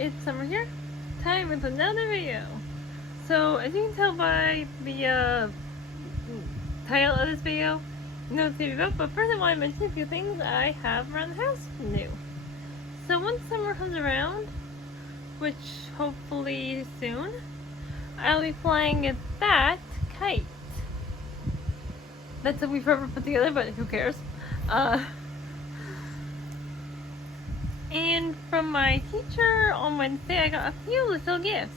It's summer here. Time with another video. So as you can tell by the title of this video, you know what it's going to be about. But first I want to mention a few things I have around the house new. So once summer comes around, which hopefully soon, I'll be flying that kite. That's what we've ever put together, but who cares? And from my teacher on Wednesday, I got a few little gifts.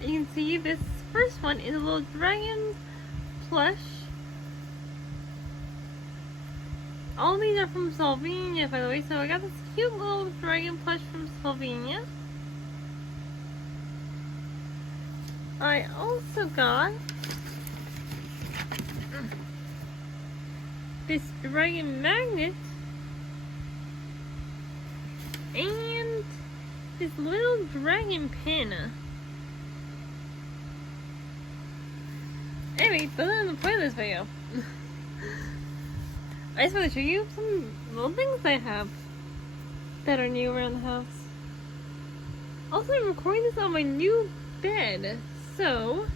And you can see this first one is a little dragon plush. All these are from Slovenia, by the way, so I got this cute little dragon plush from Slovenia. I also got this dragon magnet and this little dragon pin. Anyway, those are the point of this video. I just want to show you some little things I have that are new around the house. Also, I'm recording this on my new bed, so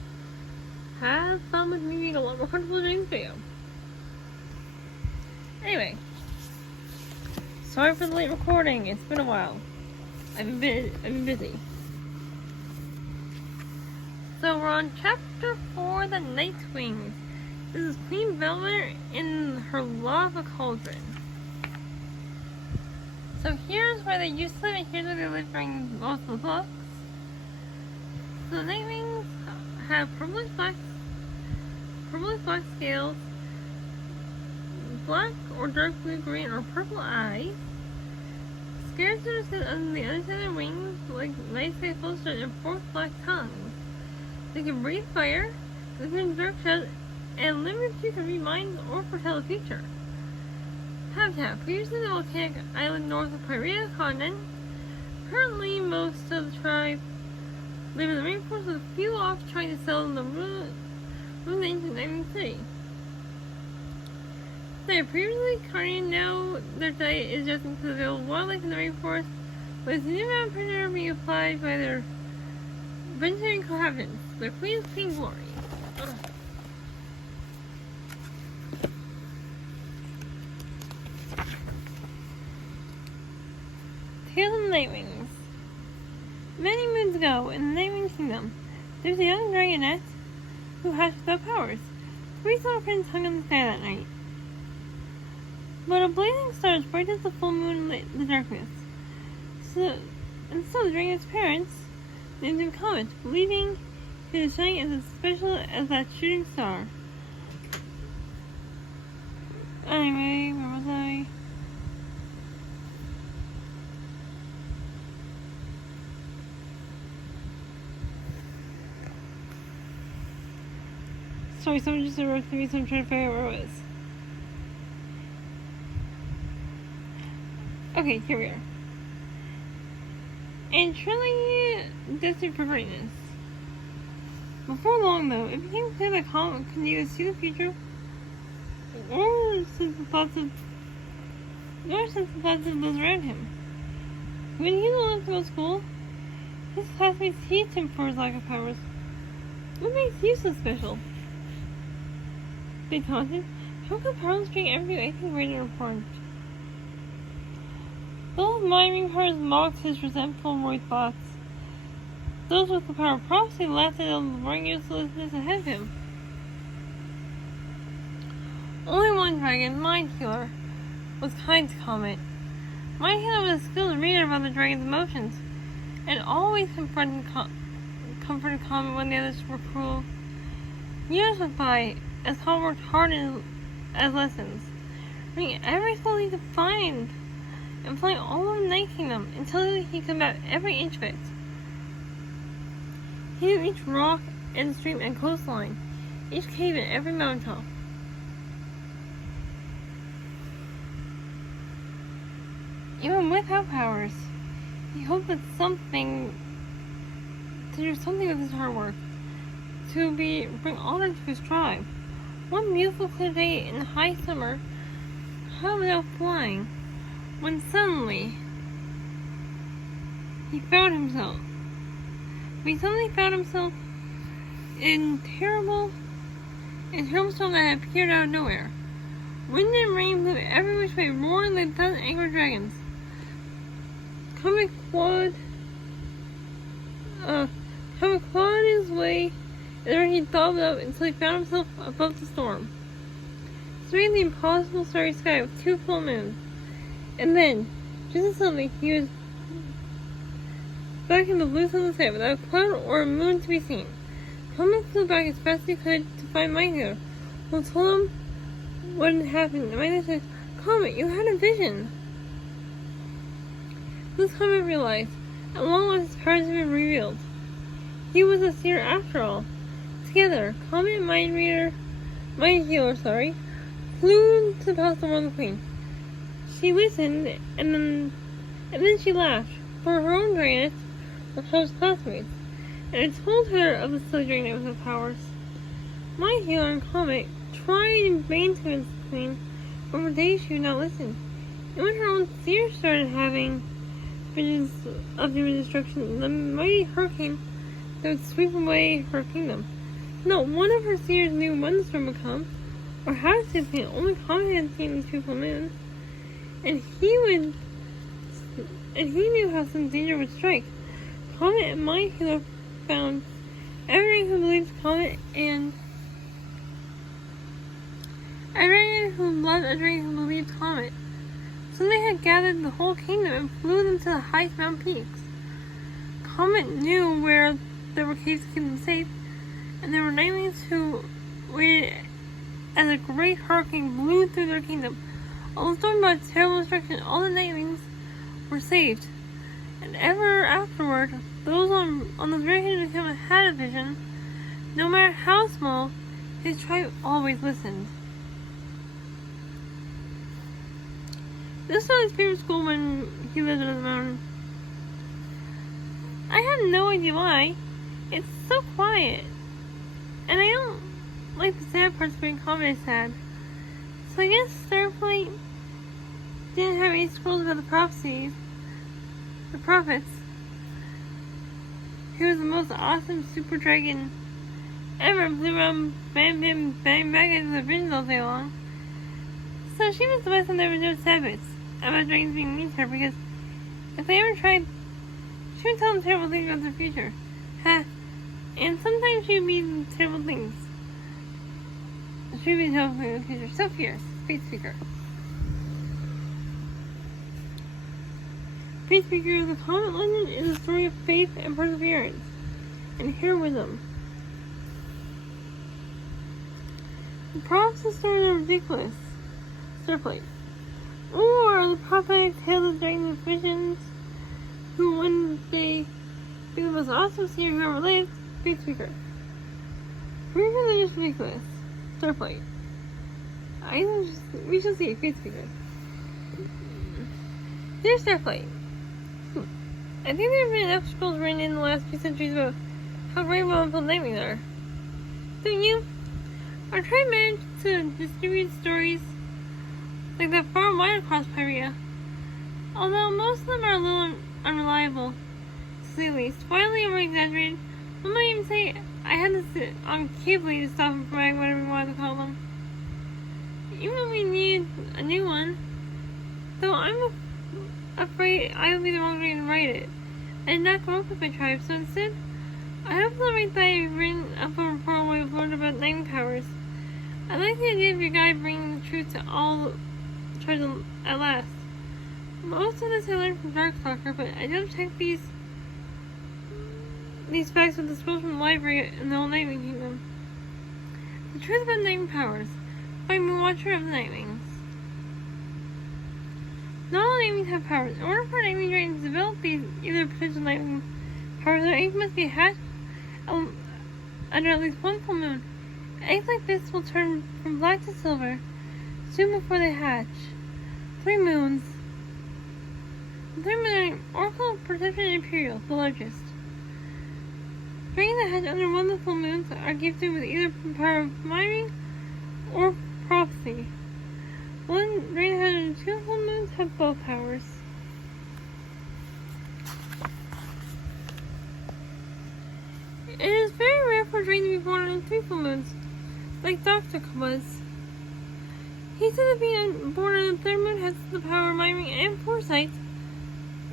have fun with me being a lot more comfortable during this video. Anyway, sorry for the late recording. It's been a while. I've been busy. So we're on chapter 4, the Nightwing. This is Queen Velvet in her lava cauldron. So here's where they used to live, and here's where they lived during most of the books. So the Nightwings have purplish black scales, black or dark blue, green, or purple eyes. Scared to sit on the other side of their wings like nice faithful stretch and forked black tongues. They can breathe fire, live in dark shadows, and limit you can read minds or foretell the future. Habitat: previously the volcanic island north of Pyrea continent. Currently, most of the tribe live in the rainforest, with a few off trying to settle in the ruined ancient Nightwing city. They are previously carnivore, now their diet is adjusting to the available wildlife in the rainforest, with new mountain predator being applied by their vegetarian cohabitants. Their queen's clean glory. Ugh. Tales of the Nightwings. Many moons ago, in the Nightwing Kingdom, there was a young dragoness who hatched without powers. 3 small prints hung in the sky that night. But a blazing star as bright as the full moon lit the darkness. So the dragon's parents named him Comet, believing he was shining as special as that shooting star. Anyway, where was I? Sorry, someone just interrupted me, so I'm trying to figure out where it was. Okay, here we are. And truly destined for greatness. Before long, though, it became clear that Comet could neither see the future or sense the thoughts of those around him. When he was in school, his classmates teased him for his lack of powers. What makes you so special? They taunted. How could powerless being ever do anything great or important? Those miming powers mocked his resentful Roy thoughts. Those with the power of prophecy laughed at the boring uselessness ahead of him. Only one dragon, Mind Healer, was kind to Comet. Mind Healer was a skilled reader of other dragons' emotions, and always comforted Comet when the others were cruel. Years went by as Comet worked hard as lessons, reading every spell he could find, and flying all over the Night Kingdom until he could map every inch of it. He knew each rock and stream and coastline, each cave and every mountaintop. Even without powers, he hoped that to do something with his hard work, to bring all that to his tribe. One beautiful clear day in high summer, Comet was out flying, when suddenly he found himself. He suddenly found himself in terrible storm that had appeared out of nowhere. Wind and rain blew every which way, roaring like 1,000 angry dragons. Comet clawed his way, and then he thawed up until he found himself above the storm, surveying the impossible starry sky with 2 full moons. And then, just as suddenly, he was back in the blue sunlit sky without a cloud or a moon to be seen. Comet flew back as fast as he could to find Michael, who told him what had happened. And Michael said, "Comet, you had a vision." This Comet realized, at long last, his powers had been revealed. He was a seer after all. Together, Comet and Mind Healer, flew to the palace of the Wonder Queen. She listened, and then she laughed, for her own dragnet was Hope's classmates, and it told her of the silly dragnet with her powers. Mind Healer and Comet tried in vain to convince the Queen, but for days she would not listen. And when her own seers started having visions of human destruction, the mighty hurricane that would sweep away her kingdom. Not one of her seers knew when the storm would come, or how to see it. Only Comet had seen these beautiful moons, and he knew how some danger would strike. Comet and Mind Healer found everyone who believed Comet and everyone who loved everyone who believed Comet. So they had gathered the whole kingdom and flew them to the highest mountain peaks. Comet knew where there were caves to keep them safe, and there were nightwings who waited as a great hurricane blew through their kingdom. Although the storm brought terrible destruction, all the nightwings were saved. And ever afterward, those on the very edge of the kingdom had a vision. No matter how small, his tribe always listened. This was his favorite school when he lived on the mountain. I have no idea why. It's so quiet. And I don't like the sad parts being Comet is sad. So I guess Starflight didn't have any scrolls about the prophecies. The prophets. He was the most awesome super dragon ever. Flew around, bang, bang, bang, bang into the visions all day long. So she was the best one that ever did habits about dragons being mean to her, because if they ever tried, she would tell them terrible things about their future. Ha! And sometimes she would mean terrible things. She would be terrible things in the future. So fierce. Fate Speaker. Fate Speaker, the Comet legend is a story of faith and perseverance and heroism. The prophecy stories are ridiculous. Starflight. Or the prophetic tales of dragons with visions, who one day be the most awesome seer who ever lived. Fate Speaker. Pretty sure they're just ridiculous. Starflight. We shall see. Fate Speaker. Dear Starflight. I think there have been enough scrolls written in the last few centuries about how rainbow and full nightwings are. Don't you? Our tribe managed to distribute stories like that far and wide across Pyrea. Although most of them are a little unreliable, to say the least, widely over exaggerated. One might even say I had to sit on cably to stop them from writing whatever we wanted to call them. Even when we need a new one, though I'm afraid I will be the wrong way to write it. I did not come up with my tribe, so instead, I hope to write that I've written up a report where we've learned about nightwing powers. I like the idea of your guide bringing the truth to all tribes at last. Most of this I learned from Darkstalker, but I don't check these facts with the scrolls from the library in the old Nightwing Kingdom. The truth about nightwing powers by Moonwatcher of the Nightwings. Not all nightwings have powers. In order for nightwing dragons to develop these either potential nightwing powers, their eggs must be hatched under at least one full moon. Eggs like this will turn from black to silver soon before they hatch. 3 moons. 3 moons are Oracle, Perception, and Imperial, the largest. Dragons that hatch under one of the full moons are gifted with either the power of miming or prophecy. One dragon that has under 2 full moons have both powers. It is very rare for a dragon to be born on 3 full moons, like Dr. was. He said that being born on the 3rd moon has the power of miming and foresight,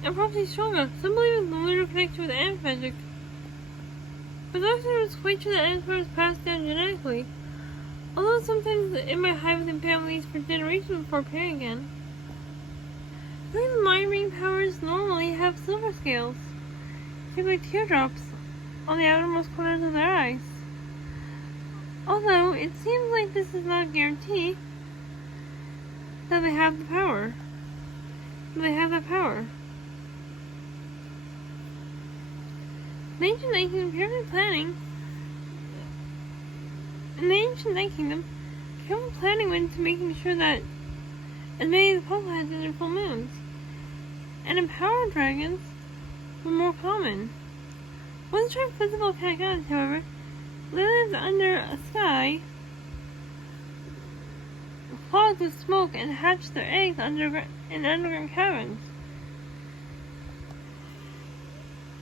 and prophecy stronger. Some believe in the lunar connection with ant magic. But Dr. was quite sure that ant power is passed down genetically, although sometimes it might hide within families for generations before appearing again. These mind-reading powers normally have silver scales, shaped like teardrops, on the outermost corners of their eyes. Although it seems like this is not a guarantee that they have the power. They have that power. In the ancient Night Kingdom, careful planning went into making sure that as many of the people had their full moons, and empowered dragons were more common. One strong physical volcanic gods, however, lives under a sky clogged with smoke and hatch their eggs in underground caverns.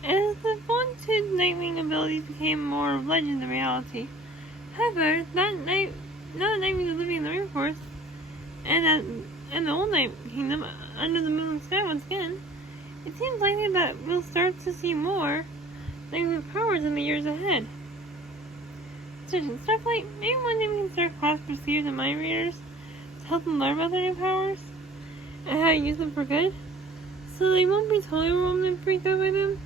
As the vaunted nightwing abilities became more of legend than reality, however, now that nightwings are living in the rainforest and the old Night Kingdom under the moon and sky once again, it seems likely that we'll start to see more nightwing powers in the years ahead. Starflight, maybe one day we can start class perceivers and mind readers to help them learn about their new powers and how to use them for good, so they won't be totally overwhelmed and freaked out by them.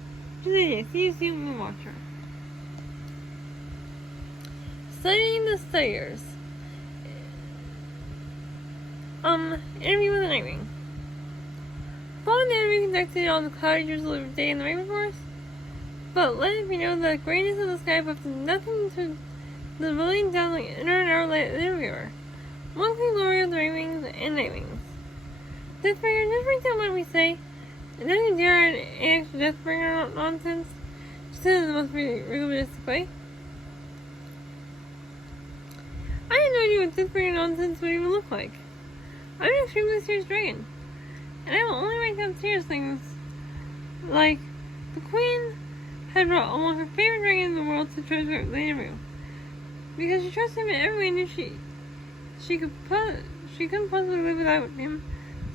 Today, see you soon, Moonwatcher. Studying the Stayers. Interview with a Nightwing. Following the interview conducted on the cloudy drizzle day in the rainforest, but let it be known that the greatness of the sky left nothing to the brilliant dazzling inner and outer light of the interviewer. Monthly glory of the Rainwings and Nightwings. Deathbringer, just write down what we say, and then you dare any extra Deathbringer nonsense, just in the most realistic way. I had no idea what Deathbringer nonsense would even look like. I'm an extremely serious dragon, and I will only write down serious things, like the Queen had brought along her favorite dragon in the world to transcribe the interview, because she trusted him in every way and knew she couldn't possibly live without him.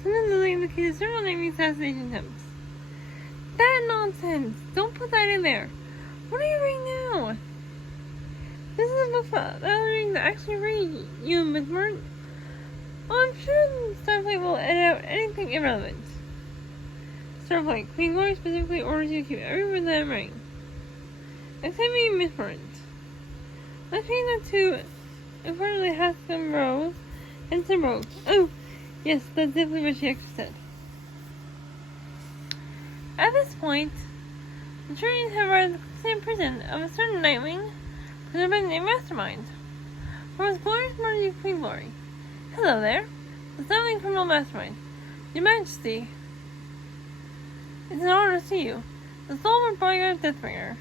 Sometimes Lily indicated several naming assassination attempts. That nonsense! Don't put that in there! What are you reading now? This is a book that I was reading to actually read, you Midmart. Oh, I'm sure Starflight will edit out anything irrelevant. Starflight, Queen Glory specifically orders you to keep every word that I'm writing. Except me, Midmart. Let's read that to unfortunately has some rows and some rows. Oh, yes, that's definitely what she actually said. At this point, the Trinities have arrived at the same prison of a certain Nightwing, prisoner by the name Mastermind. From his glorious morning to Queen Glory. Hello there, the Nightwing criminal Mastermind. Your Majesty, it's an honor to see you. The stalwart bodyguard of Deathbringer.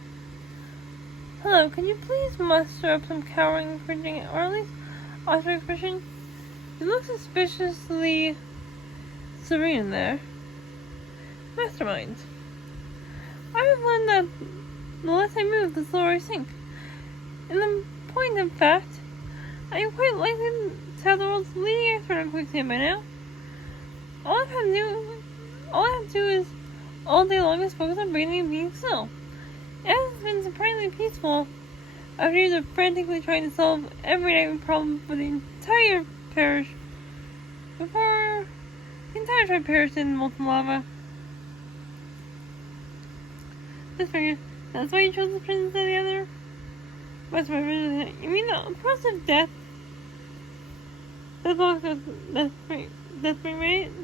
Hello, can you please muster up some cowering, cringing, or at least austere expression? You look suspiciously serene there. Mastermind. I have learned that the less I move, the slower I sink. In the point of fact, I am quite likely to have the world's leading expert on quicksand by now. All I have to do is all day long is focus on breathing and being still. It has been surprisingly peaceful after years of frantically trying to solve every night problem for the entire parish before the entire tribe perished in molten lava. That's why you chose the prison instead of the other? What's my prison? You mean the oppressive death? The block of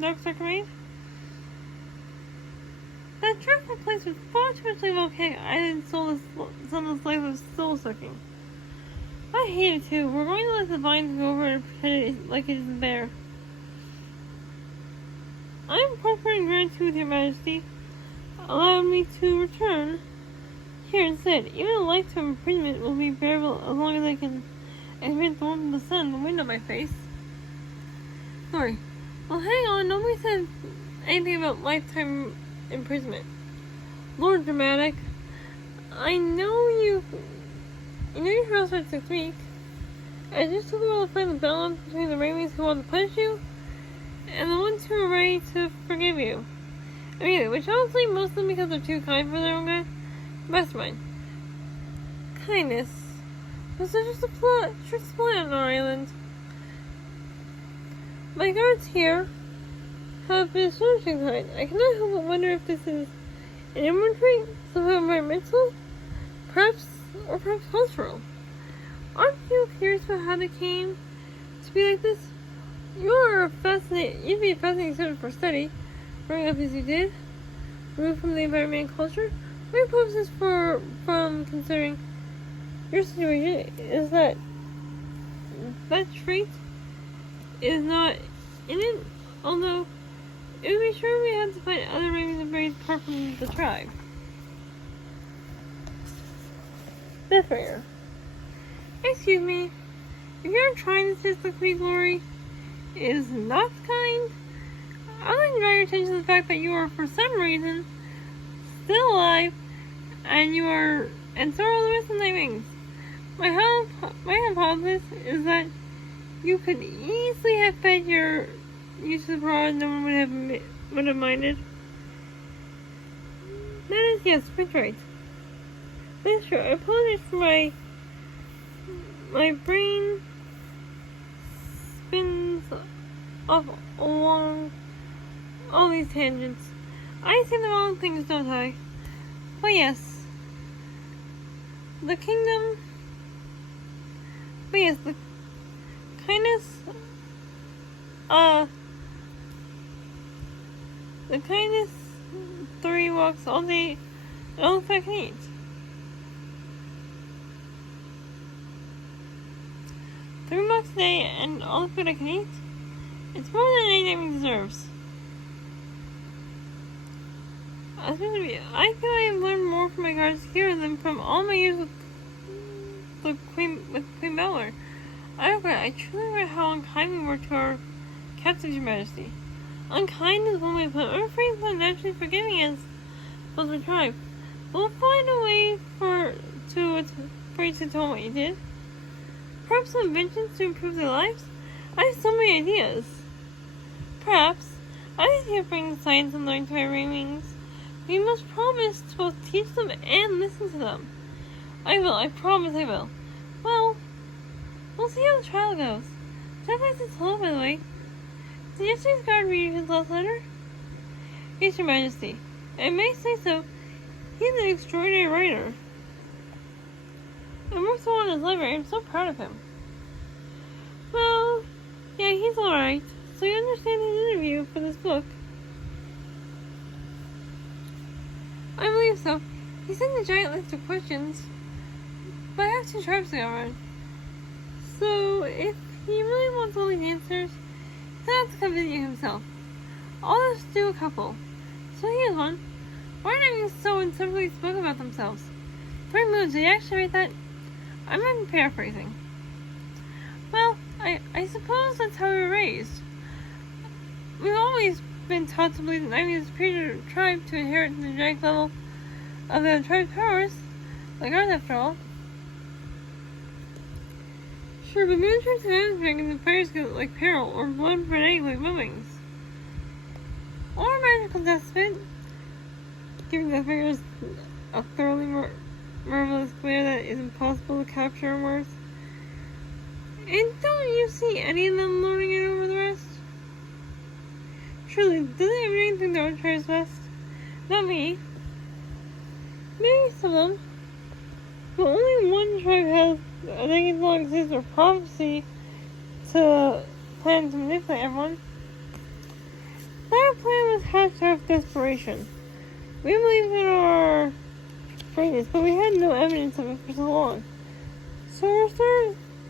dark circle rain? That dreadful place was far too much like volcanic island sunless life of soul sucking. I hate it too. We're going to let the vines go over and pretend it like it isn't there. I am proper in gratitude, Your Majesty. Allow me to return here instead. Even a lifetime imprisonment will be bearable as long as I can experience the warmth of the sun and the wind on my face. Sorry. Well, hang on. Nobody said anything about lifetime imprisonment. Lord Dramatic. I know your trial starts next week. I just took a while to find the balance between the Raymys who want to punish you and the ones who are ready to forgive you. I mean, which honestly, mostly because they're too kind for their own good. Mastermind. Kindness was just a split on our island. My guards here have been astonishing kind. I cannot help but wonder if this is an inward trait, somehow environmental, perhaps cultural. Aren't you curious about how they came to be like this? You'd be a fascinating subject for study, growing up as you did, removed from the environment and culture. My purposes from considering your situation is that trait is not in it, although it would be sure we had to find other ravens and berries apart from the tribe. Deathbringer. Excuse me, if you're trying to suspect me, Glory is not kind, I'd like to draw your attention to the fact that you are, for some reason, still alive, and so are the rest of the nightwings. My hypothesis is that you could easily have fed your use of rod, no one would have minded. That is, yes, that's right. That's true. I apologize for my brain spins off along all these tangents. I say the wrong things, don't I? But yes, the kindness, the kindness 3 walks all day, all I can eat. Three bucks a day and all the food I can eat. It's more than any nightwing deserves. I feel I have learned more from my guards here than from all my years with Queen Ballard. I truly regret how unkind we were to our captives, Your Majesty. Unkind is one way to put it. I'm afraid it's not naturally forgiving as was my tribe. We'll find a way for you to tell what you did. Perhaps some inventions to improve their lives? I have so many ideas. Perhaps I think of bringing science and learning to my ravings. We must promise to both teach them and listen to them. I will. I promise I will. Well, we'll see how the trial goes. Jeff likes his hello, by the way. Did yesterday's guard read his last letter? Yes, Your Majesty. I may say so. He's an extraordinary writer. I worked so on his library. I'm so proud of him. Well, yeah, he's alright. So you understand his interview for this book? I believe so. He sent a giant list of questions, but I have 2 tribes to cover. So if he really wants all these answers, he'll have to come visit you himself. I'll just do a couple. So here's one. Why are you so insensibly spoke about themselves? 3 moons, did you actually write that? I'm not paraphrasing. Well, I suppose that's how we were raised. We've always been taught to believe that I'm the superior tribe to inherit the genetic level of the tribe's powers, like ours after all. Sure, but moon tribes and island dragons and fires get like peril, or blood for an egg like moonwings. Or magical despot, giving the figures a thoroughly marvelous glare that is impossible to capture in words. And don't you see any of them lording it over the rest? Truly, doesn't everyone think their own tribe is best? Not me. Maybe some of them. But only one tribe has a decades-long existence of prophecy to plan to manipulate everyone. That plan was hatched out of desperation. We believed in our greatness, but we had no evidence of it for so long. So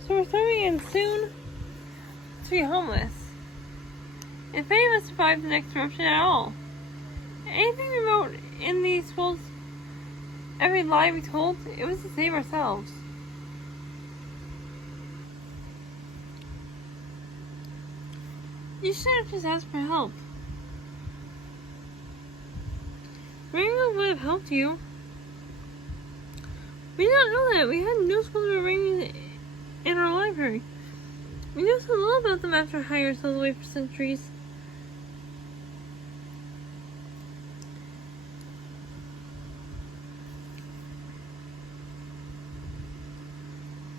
we're starving and soon to be homeless. If any of us survived the next eruption at all, anything we wrote in these scrolls, every lie we told, it was to save ourselves. You should have just asked for help. Ringo would have helped you. We did not know that. We had no schools about ravens in our library. We knew so little about them after hiding ourselves away for centuries.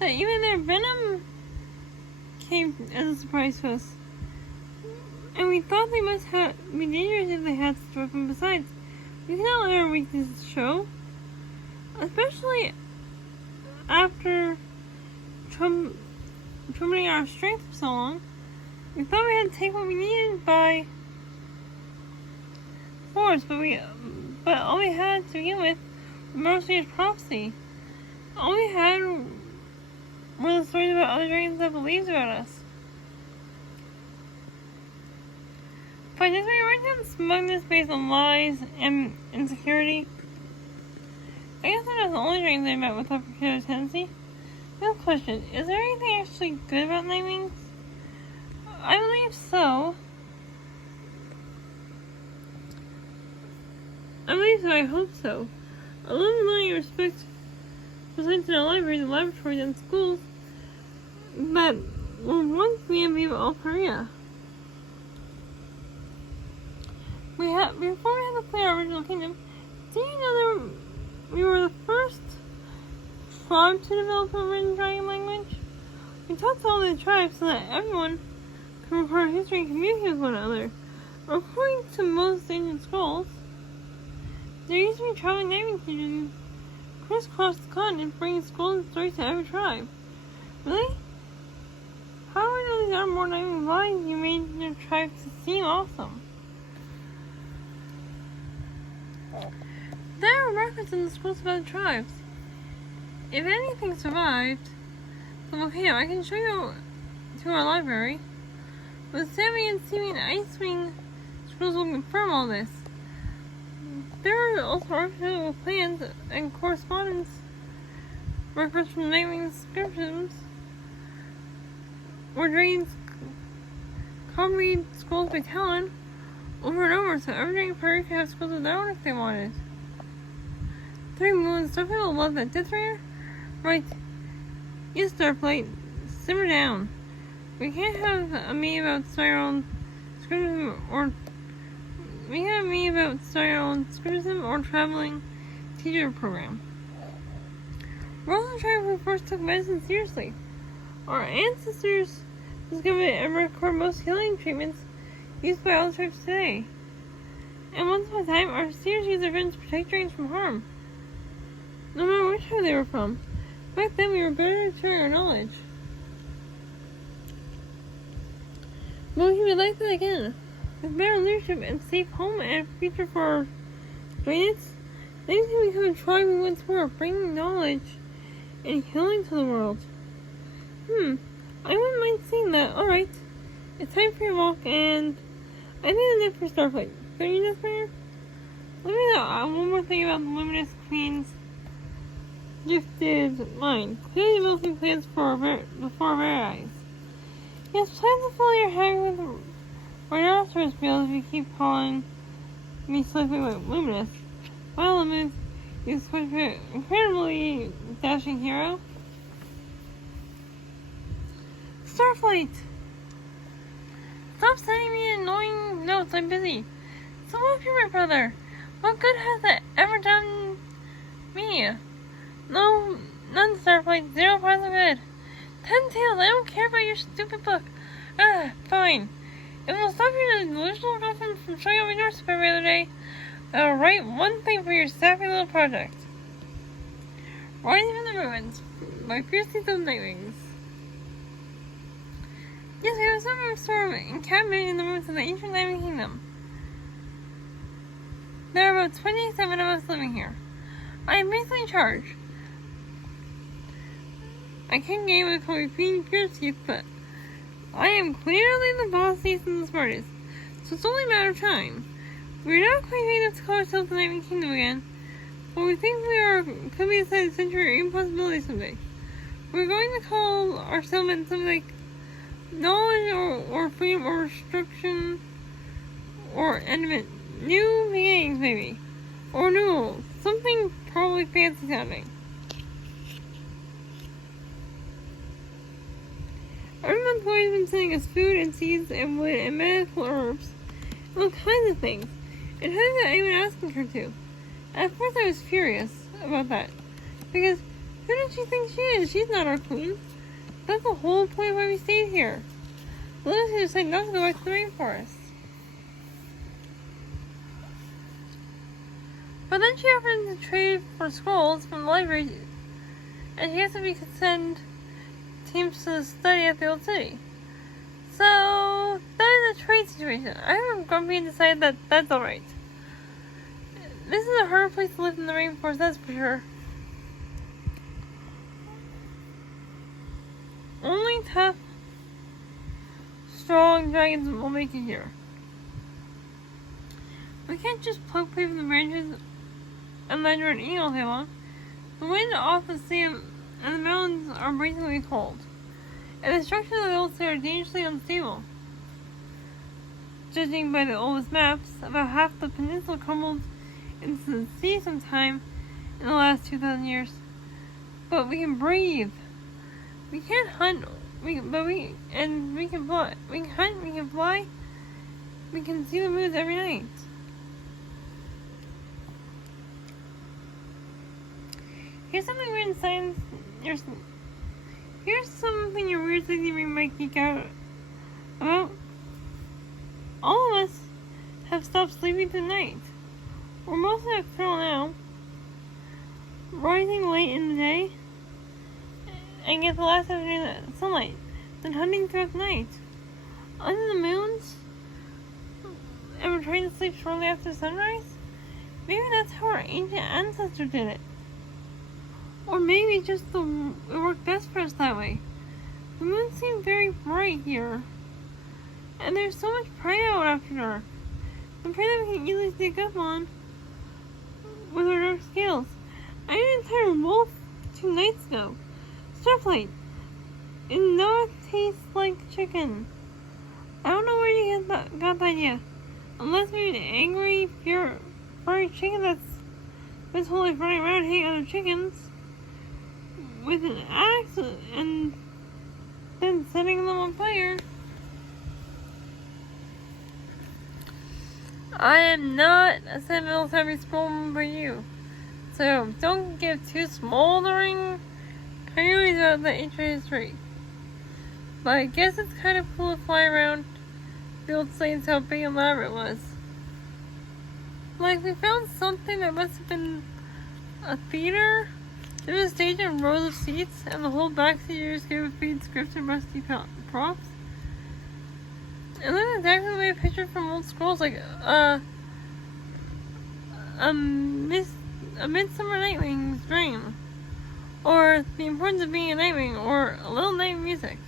That even their venom came as a surprise to us. And we thought they must be dangerous if they had such a weapon. Besides, we cannot let our weaknesses show. Especially after trumpeting our strength for so long. We thought we had to take what we needed by force, but all we had to begin with was Mercy's prophecy. All we had were the stories about other dragons that believed about us. Fine, as we write down smugness based on lies and insecurity, I guess they're not the only dragons I met with a particular tendency. No question, is there anything actually good about nightwings? I believe so. I hope so. I love learning respect for science in our libraries and laboratories and schools that were once the envy of all Korea. Before we had to play our original kingdom, did you know that we were the first tribe to develop a written dragon language? We taught to all the tribes so that everyone could record history and communicate with one another. According to most ancient scrolls, there used to be traveling naming teachers crisscross the continent, bringing scrolls and stories to every tribe. Really? How do I know these are more naming lies you made your tribe to seem awesome? There are records in the scrolls about the tribes. If anything survived the volcano, I can show you to our library. But Sammy and Seaweed and Icewing scrolls will confirm all this. There are also archaeological plans and correspondence records from naming inscriptions where dragons copied scrolls by talent over and over, so every dragon fairy could have scrolls of their own if they wanted. 3 moons, some people love that. Death Rider? Right. Yes, Starflight, simmer down. We can't have a me about starting our own scriptism or traveling teacher program. We're also trying to first took medicine seriously. Our ancestors discovered and record most healing treatments used by all tribes today. And once upon a time, our seers used their venom to protect dragons from harm. No matter which tribe they were from. Back then, we were better at sharing our knowledge. But we would like that again. With better leadership and safe home and a future for our dragons, things can become a tribe we once were, bringing knowledge and healing to the world. I wouldn't mind seeing that. Alright. It's time for your walk, and I made a note for Starflight. Don't you know, Spider? Let me know one more thing about the Luminous Queen's gifted mind. Clearly developing plans before our very eyes. Yes, plans to fill your head with rhinoceros bills if you keep calling me something like Luminous. Well, Luminous is quite an incredibly dashing hero. Starflight! Stop sending me annoying notes, I'm busy. So what if you're my brother? What good has that ever done me? No, none, Starflight. 0 positive good. 10 tails, I don't care about your stupid book. Fine. If it'll stop your delusional girlfriend from showing up in your super every other day, I'll write one thing for your sappy little project. Rising from the Ruins by Piercing of Nightwings. Yes, we have a summer storm encampment in the ruins of the ancient Nightwing Kingdom. There are about 27 of us living here. I am basically in charge. I can't get with Chloe Queen Pierce, but I am clearly the bossiest and the smartest, so it's only a matter of time. We are not quite big enough to call ourselves the Nightwing Kingdom again, but we think could be a side of the century or even possibility someday. We're going to call our settlement something like knowledge or freedom or restriction or endment. New beginnings, maybe. Or renewal. Something probably fancy sounding. employees have been sending us food and seeds and wood and medical herbs and all kinds of things. And nothing that anyone asking her to. At first I was furious about that. Because who does she think she is? She's not our queen. That's the whole point why we stayed here. Lily decided not to go back to the rainforest. But then she offered to trade for scrolls from the library, and she asked if we could send teams to study at the old city. So that is a trade situation. I am grumpy and decided that that's alright. This is a harder place to live in the rainforest, that's for sure. Only tough, strong dragons will make it here. We can't just pluck away from the branches and let her eat all day long. The wind off the sea and the mountains are bracingly cold, and the structures of the old city are dangerously unstable. Judging by the oldest maps, about half the peninsula crumbled into the sea sometime in the last 2,000 years. But we can breathe. We can't hunt. We can fly. We can hunt. We can fly. We can see the moons every night. Here's something weird in science. Here's something your weird thinking brain might geek out about. All of us have stopped sleeping tonight. We're mostly nocturnal now, rising late in the day, and get the last afternoon sunlight, then hunting throughout the night. Under the moons, and we're trying to sleep shortly after sunrise? Maybe that's how our ancient ancestors did it. Or maybe it worked best for us that way. The moon seemed very bright here, and there's so much prey out after dark. The prey that we can easily sneak up on with our dark scales. I ate an entire wolf 2 nights ago. Starflight. It now tastes like chicken. I don't know where you got that idea. Unless maybe an angry, furry chicken that's been totally running around hitting other chickens with an axe and then setting them on fire. I am not a sentimental heavy spoon for you. So don't give too smoldering theories about the ancient history. But I guess it's kind of cool to fly around the old slates how big and loud it was. Like we found something that must have been a theater. There was a stage and rows of seats, and the whole backseat areas gave with feed scripts and rusty props. It looked exactly the way I pictured from old scrolls, like a Midsummer Nightwing's Dream, or The Importance of Being a Nightwing, or a little night music.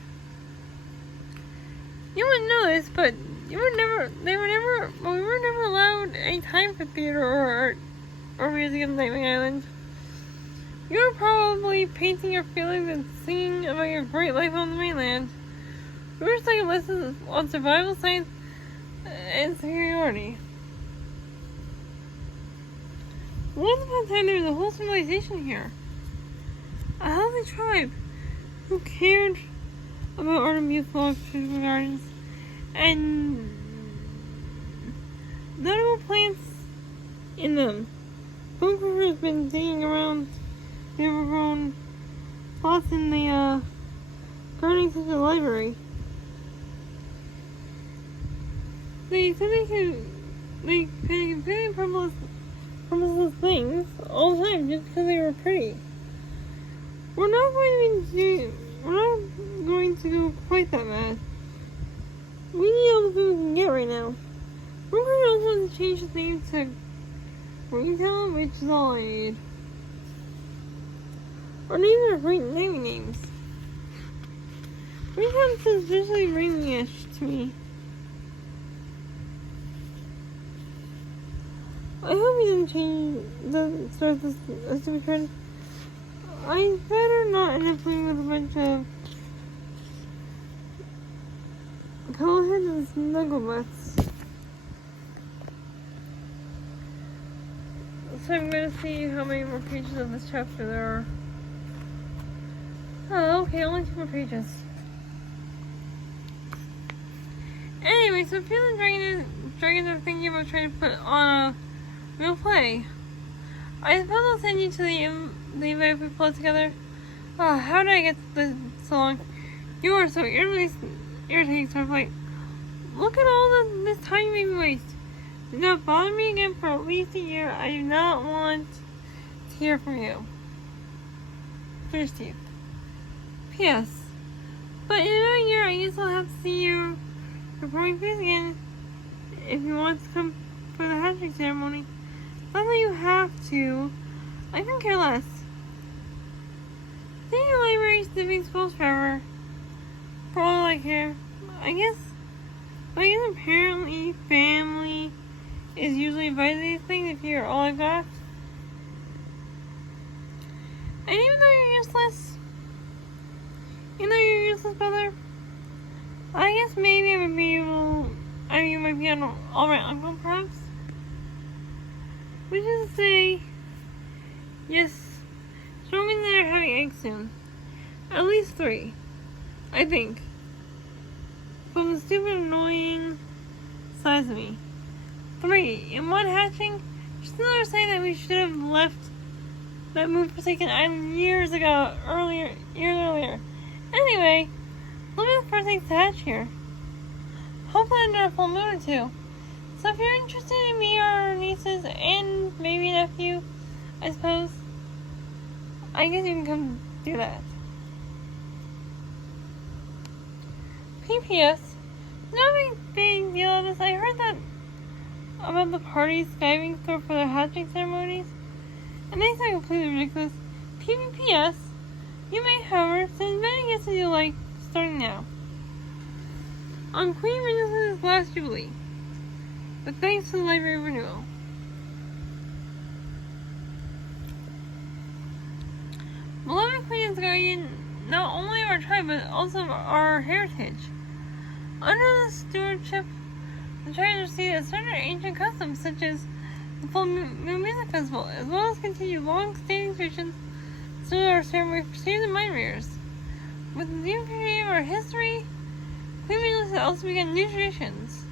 You wouldn't know this, but we were never allowed any time for theater or art or music on Nightwing Island. You were probably painting your feelings and singing about your great life on the mainland. We were taking lessons on survival science and superiority. Once upon a time, there was a whole civilization here. A healthy tribe who cared about art and beautiful gardens and notable plants in them. Bunker has been digging around the overgrown plots in the gardening such a library. They said they could completely purposeless things all the time just because they were pretty. We're not going to go quite that bad. We need all the food we can get right now. We're going to also change the name to Greentown, which is all I need. Our names are great naming names. Greentown is visually ringy-ish to me. I hope he doesn't start this stupid trend. I better not end up playing with a bunch of cuddleheads and snugglebutts. So I'm gonna see how many more pages of this chapter there are. Oh, okay, only 2 more pages. Anyway, so if you the dragons are thinking about trying to put on a real play, I suppose I'll send you to the invite we pulled together. Oh, how did I get this so long? You are so irritating, sort of like, look at all this time you made me waste. Do not bother me again for at least a year. I do not want to hear from you. Dear Steve. P.S. But in a year, I guess I'll have to see you performing plays again if you want to come for the hatching ceremony. Not that you have to. I can care less. Stay in your library, living schools forever. For all I care. I guess apparently family is usually invited to these things if you're all I've got. And even though you're useless, brother, I guess maybe you might be an alright uncle, perhaps. Which is to say, yes, show me that they're having eggs soon. At least 3, I think. From the stupid, annoying size of me. 3 in one hatching. Just another sign that we should have left that moon-forsaken island years earlier. Anyway, look at the first things to hatch here. Hopefully under a full moon or 2. So if you're interested in me or our nieces and maybe nephew, I suppose, I guess you can come do that. P.P.S. Not a big deal on this. I heard that about the parties skiving through for their hatching ceremonies, and they sound completely ridiculous. P.P.S. You may, however, send many gifts as you like, starting now. On Queen Regent's last Jubilee, but thanks to the library renewal. Beloved Queen is guardian not only of our tribe, but also of our heritage. Under the stewardship, the tribe received certain ancient customs, such as the full moon music festival, as well as continued long-standing traditions through our ceremony for seers and mind readers. With the new period of our history, Queen Regent's has also begun new traditions,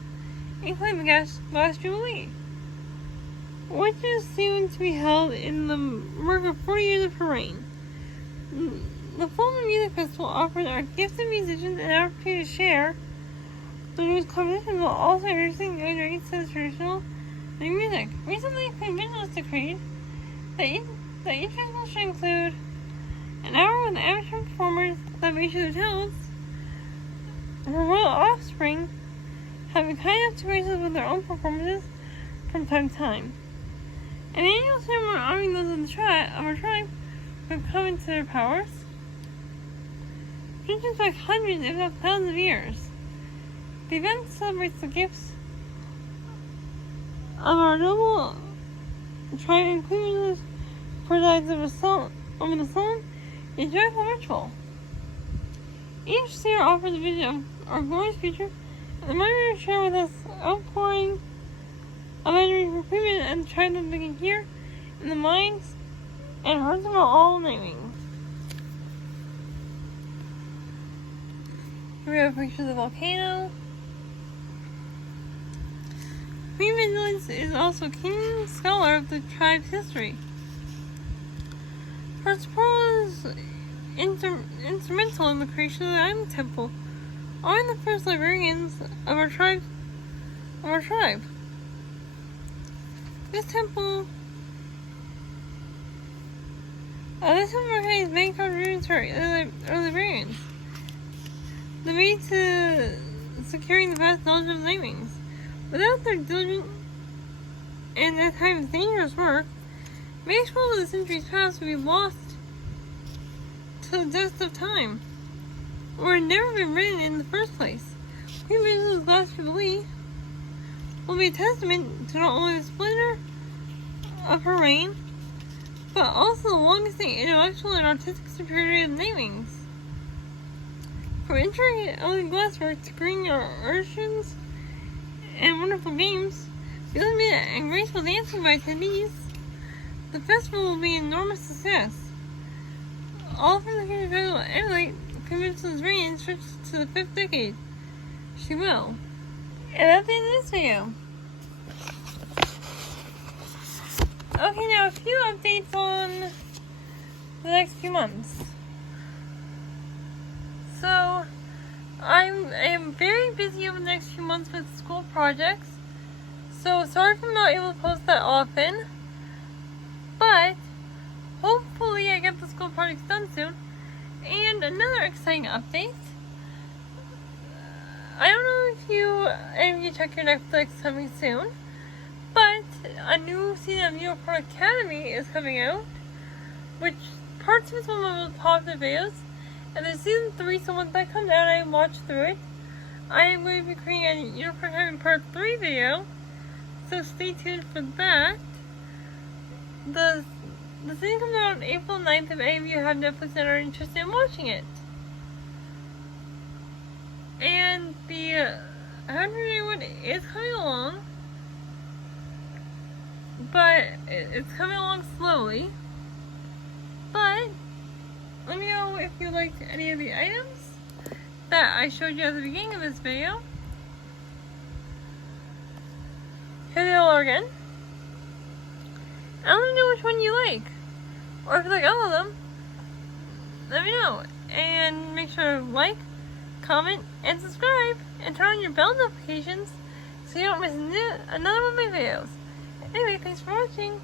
including the last Jubilee, which is soon to be held in the mark of 40 years of her reign. The Full Moon Music Festival offers our gifted musicians an opportunity to share the news competition while also introducing young dragons to the traditional new music. Recently, Queen Vigilance decreed that each festival should include an hour with amateur performers that may show their talents. Her royal offspring have been kind enough to grace us with their own performances from time to time. An annual ceremony honoring those of our tribe who have come into their powers stretches back hundreds, if not thousands of years. The event celebrates the gifts of our noble tribe, including presides over the sun, a joyful ritual. Each seer offers a vision of our glorious future, and the mind will share with us outpouring of energy for Queen and the tribe that they can hear in the minds and hearts of all nightwings. Here we have pictures of the volcano. Queen Vigilance is also a keen scholar of the tribe's history. Her support was instrumental in the creation of the Island Temple, are the first librarians of our tribe. This temple recognized many contributions to our early librarians. The way to securing the vast knowledge of nightwings. Without their diligent and at times dangerous work, many scrolls of the centuries past would be lost to the dust of time, or had never been written in the first place. Queen Vigil's last Jubilee will be a testament to not only the splendor of her reign, but also the long-standing intellectual and artistic superiority of the nightwings. From intricate elegant glasswork to green urchins and wonderful games, beyond and graceful dancing by attendees, the festival will be an enormous success. All from the future will emulate Queen Vigil's reign stretches to the 5th decade. She will. And that's the end of this video. Okay, now a few updates on the next few months. So, I am very busy over the next few months with school projects. So, sorry if I'm not able to post that often. But, hopefully I get the school projects done soon. And another exciting update. I don't know if any of you check your Netflix coming soon. But, a new season of Unicorn Academy is coming out. Which, parts of it's one of my most popular videos. And there's season 3, so once that comes out, I watch through it. I am going to be creating a Unicorn Academy Part 3 video. So stay tuned for that. The season comes out on April 9th if any of you have Netflix and are interested in watching it. And the 100-day one is coming along. But it's coming along slowly. But let me know if you liked any of the items that I showed you at the beginning of this video. Hit the yellow again. And let me know which one you like. Or if you like all of them, let me know. And make sure to like, comment, and subscribe. And turn on your bell notifications so you don't miss another one of my videos. Anyway, thanks for watching.